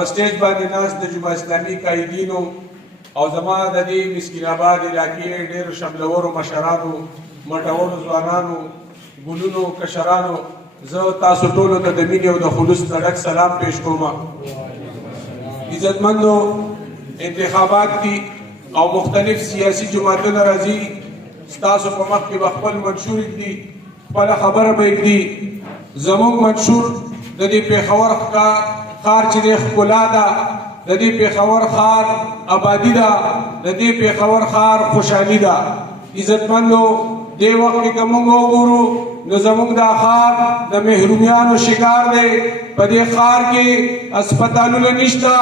په سټیج باندې ناست د جمعه اسلامي قایدینو او زما د دې مسکین آباد علاقې ډېرو شملورو مشرانو مټورو ځوانانو ګلونو کشرانو زه تاسو ټولو ته د مینې او د خلوص نه ډک سلام پیش کوم. عزتمندو انتخابات دي او مختلف سیاسي جماعتونه راځي، ستاسو په مخ کې به خپل منشور ږدي، خپله خبره به ږدي. زموږ منشور د دې پېښور ښار چې دی ښکلا ده، د دې پېښور ښار آبادي ده، د دې پېښور ښار خوشحالي ده. عزتمندو دې وخت کې که موږ وګورو نو زموږ دا ښار د محرومیانو شکار دی. په دې ښار کې اسپتالونه نشته،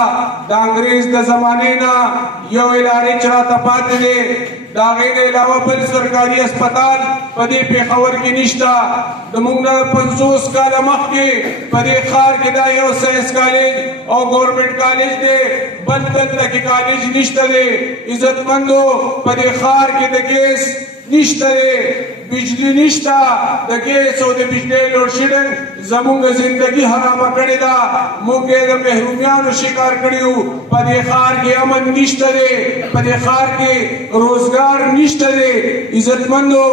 د انګریز د زمانې نه یو LRH راته پاتې دی، د هغې نه علاوه بل سرکاري اسپتال په دې پېښور کې نشته. زموږ نه 50 کاله مخکې په دې ښار کې دا یو ساینس کالج او ګورنمنټ کالج دی، بل دلته کې کالج نشته دی. عزتمندو په دې ښار کې د ګیس نشته دی، بجلی نشته، د ګیس او د بجلی لوډ شیډنګ زموږ زندگی حرامه کړې ده، موږ یې د محرومیانو شکار کړي یو. په دې ښار کې امن نشته دی، په دې ښار کې روزګار نشته دی. عزتمندو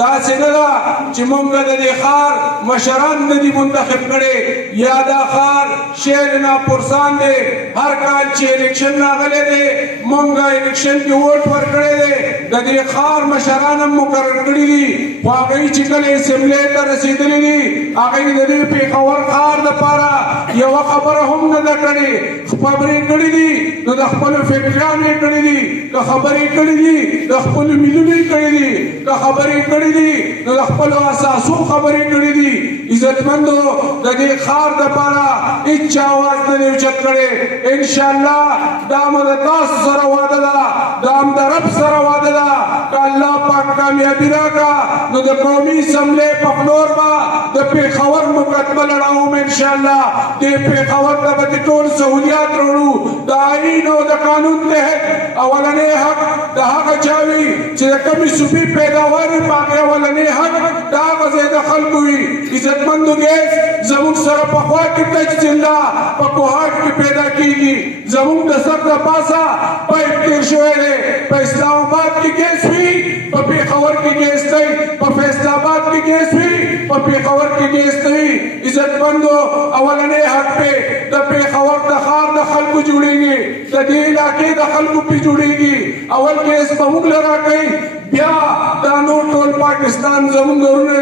داسې نه ده چې موږ د دې ښار مشران نه دي منتخب کړي یا دا ښار شهر ناپرسان دی. هر کال چې الیکشن راغلی دی موږ الیکشن کې ووټ ورکړی دی، د دې ښار مشران هم مقرر کړي دي، خو هغوی چې کله اسمبلۍ ته رسېدلي دي هغوی د دې پېښور ښار دپاره یوه خبره هم نه ده کړې. خبرې کړي دي نو د خپلو فکریانو یې کړي دي، که خبرې کړي دي د خپلو میلونو یې کړي دي، که خبرې کړي دي نو د خپلو اساسو خبرې کړي دي. عزتمندو د دې ښار دپاره هېچا اواز نه دی اوچت کړی. انشاءالله دا مو د تاسو سره واده ده، دا هم د رب سره واده ده. که الله پاک کامیابي راکړه نو د قومي اسمبلۍ په فلور به د پېښور مقدمه لړوم انشاءالله. دې پېښور ته به د ټول سهولیات راوړو. د آیین او د قانون تحت اولنی حق د هغه چا وي چې د کومې صوبې پیداوار وي، په هغې اولنی حق د هغه ځای د خلکو وي. عزتمندو ګیس زموږ سره پخوا کې تجزیل ده، په کوهاټ کې پیدا کېږي، زموږ د سر د پاسه پایپ تېر شوی دی. په اسلام آباد کې ګیس وي، په پېښور کې ګیس دی، په فیصل آباد کې ګیس وي، په پېښور کې ګیس نه وي. عزتمندو اولنی حق پې د پېښور د ښار د خلکو جوړېږي، د دې علاقې د خلکو پې جوړېږي. اول ګیس به موږ له راکوي، بیا دا نور ټول پاکستان زموږ غرونه